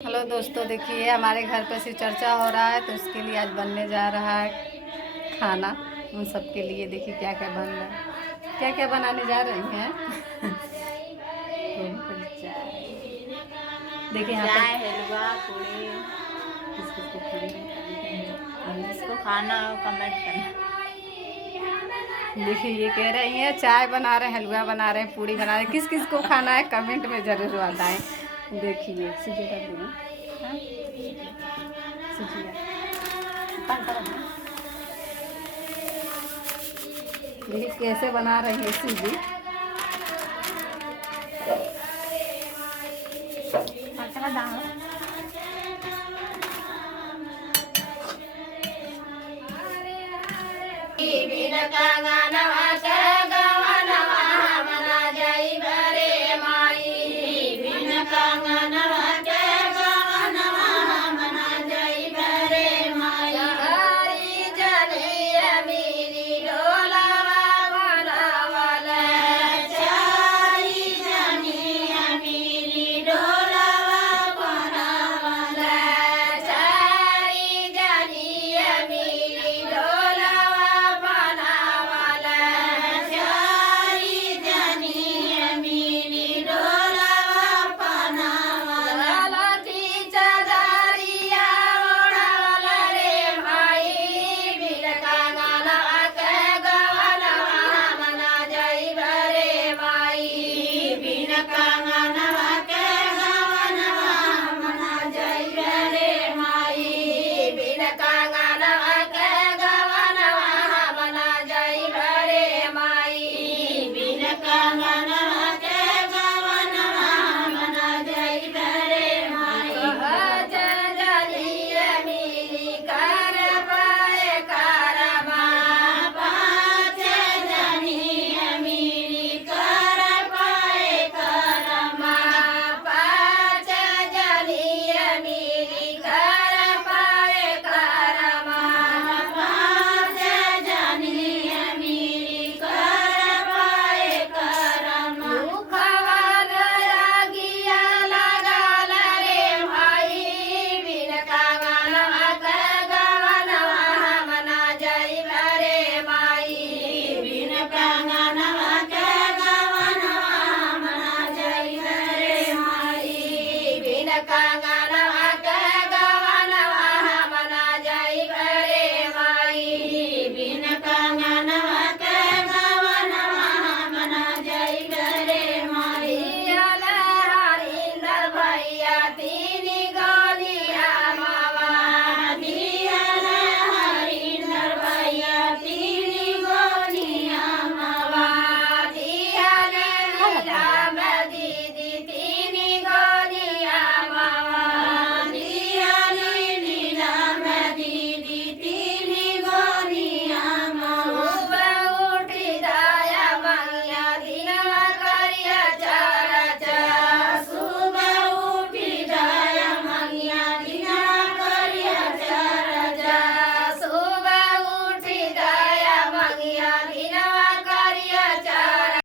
Hello दोस्तों देखिए हमारे घर पर सिर्फ़ चर्चा हो रहा है तो उसके लिए आज बनने जा रहा है खाना। उन सब के लिए देखिए क्या क्या बन रहा है। क्या क्या बनाने जा रही हैं? देखिए यहाँ खाना खाना कमेंट करना। देखिए ये कह रही हैं चाय बना रहे हैं हलवा बना रहे हैं पूड़ी बना रहे हैं। किस किस को खाना है कमेंट में ज़रूर बताएँ। देखिए सीधे कर दूँ? सीधे। पान पर रखना। देखिए, कैसे बना रही है सीधी बिन Kanga.